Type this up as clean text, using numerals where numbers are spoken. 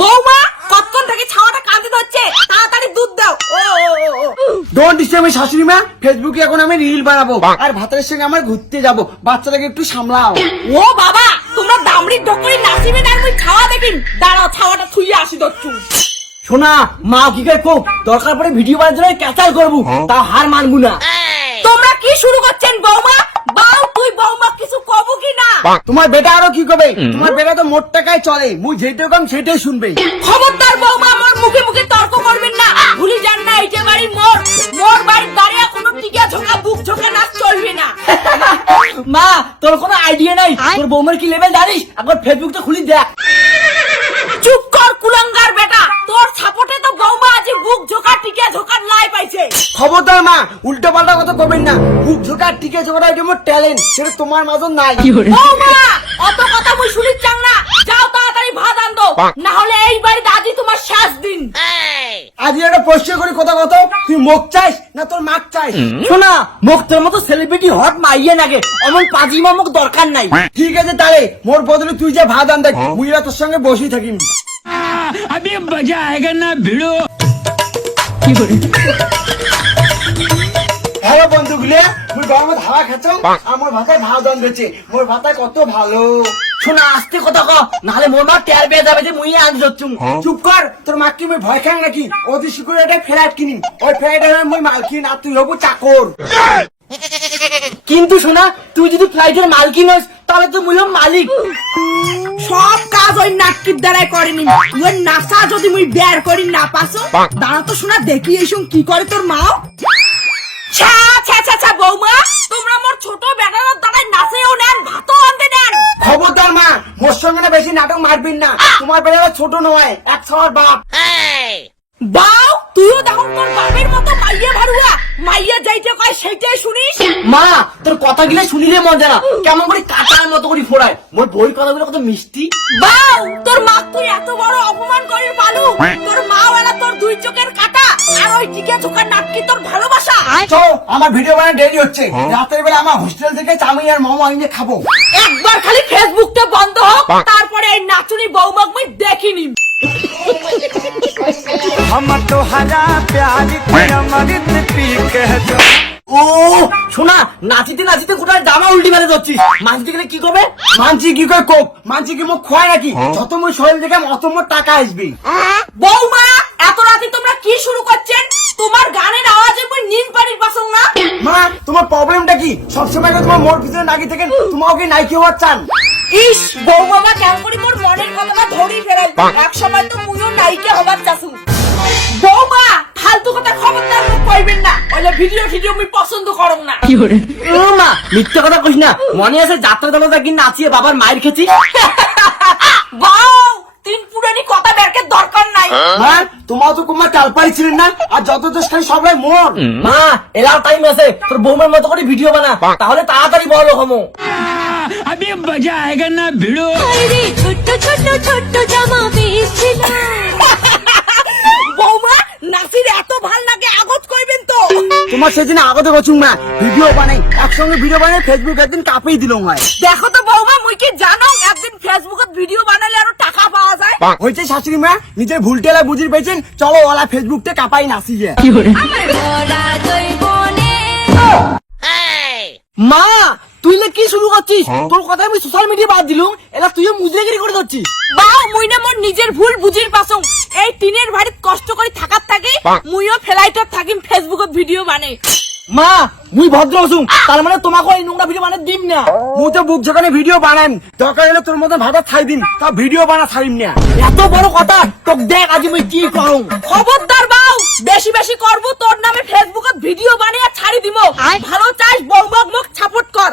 বৌমা কতক্ষণ থেকে ছাওয়াটা কাঁদতে হচ্ছে, তাড়াতাড়ি দুধ দাও। ডোন্ট ডিস্টার্ব শাশুড়ি মা, ফেসবুকে এখন আমি রিল বানাবো আর ভাতের সঙ্গে আমার ঘুরতে যাবো, বাচ্চাটাকে একটু সামলাও। ও বাবা, তোমরা দামড়ির ঢোকরি নাচিবে না, আমি ছাওয়া দেখিন। দাঁড়াও, ছাওয়াটা থুইয়ে আসি দচ্ছু। শোনা মা, কি করে খুব দরকার পড়ে ভিডিও বানার জন্য ক্যাচাল করবো, তা হার মানবো না। তোমরা কি শুরু করছেন বৌমা? বাউ তুই বৌমা কিছু কব কি না? তোমার বেটা আরো কি করবে? তোমার বেটা তো মোট টাকায় চলে, মুই যেটা কম সেটাই শুনবে। খবরদার বৌমা, আমার মুখে মুখে তর্ক করবেন না। ভুলি যান না, এইটা বাড়ি মোর, মোর বাড়ির দাঁড়িয়ে কোনো টিকা ঝোঁকা বুক ঝোঁকা নাচ চলবে না। মা তোর কোনো আইডিয়া নাই, তোর বৌমার কি লেভেল জানিস? একবার ফেসবুকটা খুলি দেখ। চুপ কর কুলাঙ্গার বেটা, তোর সাপোর্টে তো বৌমা আজ বুক ঝোঁকা টিকা ঝোঁকার লাই পাইছে। খবরদার মা, উল্টো পাল্টা কথা করবেন না। বুক ঝোঁকা টিকে ঝোঁকাটা এটা আমার ট্যালেন্ট, সেটা তোমার মাঝে নাই। বৌমা অত কথা মুই শুনি চাং না, যাও তাড়াতাড়ি ভাত আনতো, না হলে এই বাড়িতে আজই তোমার শেষ দিন। আজ একটা প্রশ্ন করি, কথা কত, তুই মুখ চাইস না তোর মাক চাইস? শোনা, মুখ তোর মতো সেলিব্রিটি হট মাইয়ে নাগে, অমন পাজিমা মুখ দরকার নাই। ঠিক আছে তাহলে মোর বদলে তুই যে ভাত আন দেখ, মুইরা তোর সঙ্গে বসেই থাকিম। अभी मजा आएगा ना भिड़ो। হ্যালো বন্ধুগুলো, মুই গরমে হাওয়া খাচ্ছাম, আমার ভাতায় ভাত দান দিচ্ছে, মোর ভাতায় কত ভালো। শোনা আস্তে কথা ক, নাহলে মোর মা টের পেয়ে যাবে যে মুই আজ যাচ্ছুম। চুপ কর, তোর মা কি মুই ভয় খাং নাকি? অতি শীঘ্র একটা ফ্ল্যাট কিনিম, ওই ফ্ল্যাটের মুই মালকিন আর তুই হবো চাকর। কিন্তু শোনা, তুই যদি ফ্লাইটের মালকিন হস তাহলে তো মুই হম মালিক। সব কাজ ওই নাটকির দ্বারাই করেনি। ওই নাসা যদি মুই বের করি না পাসো, দাঁড়া তো শোনা দেখি এইসব কি করে তোর মা। ছা ছা ছা ছা বৌমা, তোমরা মোর ছোট বেটার দ্বারাই নাচেও নেন, ভাতও আনতে নেন। খবরদার মা, মোর সঙ্গে না বেশি নাটক মারবিন না। তোমার বেলা ছোট নয়, এক সবার বাপ। বাউ তুইও দেখো তোর বাপের মতো মাইয়া ভাড়ুয়া, মাইয়া যাইতে কয় সেইটাই শুনিস। মা তোর কথা গিলে শুনিলে মজা না, কেমন করে কাটার মতো করে ফোড়ায়। মোর বই কথাগুলো কত মিষ্টি। বাউ তোর মা তুই এত বড় অপমান করিস পালু। তোর মা ওলা তোর দুই চোখের কাটা, আর ওই টিকে ঝোঁকার নাটকি তোর ভালোবাসা। চল, আমার ভিডিও বানানো দেরি হচ্ছে, রাতের বেলা আমার হোস্টেল থেকে চাউমিন আর মোমো আনিয়ে খাবো। একবার খালি ফেসবুকটা বন্ধ হোক, তারপরে এই নাচুনি বৌমাক মুই দেখিনি। हम तोहरा प्यार के अमृत पी के ও শোনা, নাচিতে নাচিতে কোথায় জামা উল্টি মেরে যাচ্ছিস? মানছি গেলে কি করবে? মানছি কি করে কোপ, মানছি কি মুখ খোয়ায় নাকি? যত মুই শরীর দেখে অত মোট টাকা আসবে। বৌমা এত রাতে তোমরা কি শুরু করছেন? তোমার গানের আওয়াজে মুই নিন পানির পাসং না। মা তোমার প্রবলেমটা কি? সবসময় তোমার মোর পিছনে নাকি থেকে তোমাকে নাইকি হওয়ার চান। ইস বৌমা কেমন করি মোর মনের কথাটা ধরি ফেরাই, এক সময় তো মুইও নায়িকা হবার চাসু। বৌমা ফালতু কথা খবরদার মুখ কইবেন না, ওই ভিডিও ভিডিও মুই পছন্দ করম না। মা মিথ্যে কথা কইস না, মনে আছে যাত্রা দলটা কি নাচিয়ে বাবার মায়ের খেয়েছি? বাউ তিন পুরানি কথা বেরকে দরকার নাই। মা তোমার তো কুমার টাল পাইছিলেন না, আর যত দোষ খালি সবাই মোর। মা এলাও টাইম আছে, তোর বৌমার মতো করে ভিডিও বানা, তাহলে তাড়াতাড়ি বড় হমো। अभी मजा आएगा ना भिड़ो। ছোট্ট ছোট্ট ছোট্ট জামা পেয়েছিল। বৌমা নাসির এত ভাল লাগে আগত কইবেন তো। তোমার সেদিন আগতে গছুম না, ভিডিও বানাই, একসঙ্গে ভিডিও বানাই ফেসবুক একদিন কাঁপেই দিল হয়। দেখো তো বৌমা মুই কি জানো একদিন ফেসবুকত ভিডিও বানালে আরো টাকা পাওয়া যায়। হয়েছে শাশুড়ি মা, নিজের ভুল টেলা বুঝিয়ে পেয়েছেন, চলো ওলা ফেসবুকতে কাঁপাই নাচি গে। মা তুই না কি শুরু করছিস? তোর কথা আমি সোশ্যাল মিডিয়া বাদ দিলুম, এলা তুইও মুজরেগিরি করে যাচ্ছিস। বাউ মুই না মোর নিজের ভুল বুঝির পাসং, এই টিনের বাড়িত কষ্ট করে থাকার থাকি মুইও ফ্লাইটত থাকিম ফেসবুকত ভিডিও বানে। মা মুই ভদ্র হসুম, তার মানে তোমাকে এই নোংরা ভিডিও বানাতে দিম না। মুই তো বুক যেখানে ভিডিও বানাইম, দরকার হলে তোর মতো ভাতা ছাই দিন, তা ভিডিও বানা ছাড়িম না। এত বড় কথা, তোক দেখ আজ মুই কি করুম। খবরদার বাউ, বেশি বেশি করবো তোর নামে ফেসবুকত ভিডিও বানিয়ে ছাড়ি দিমো। ভালো চাস বৌমাক মুখ সাপোর্ট কর।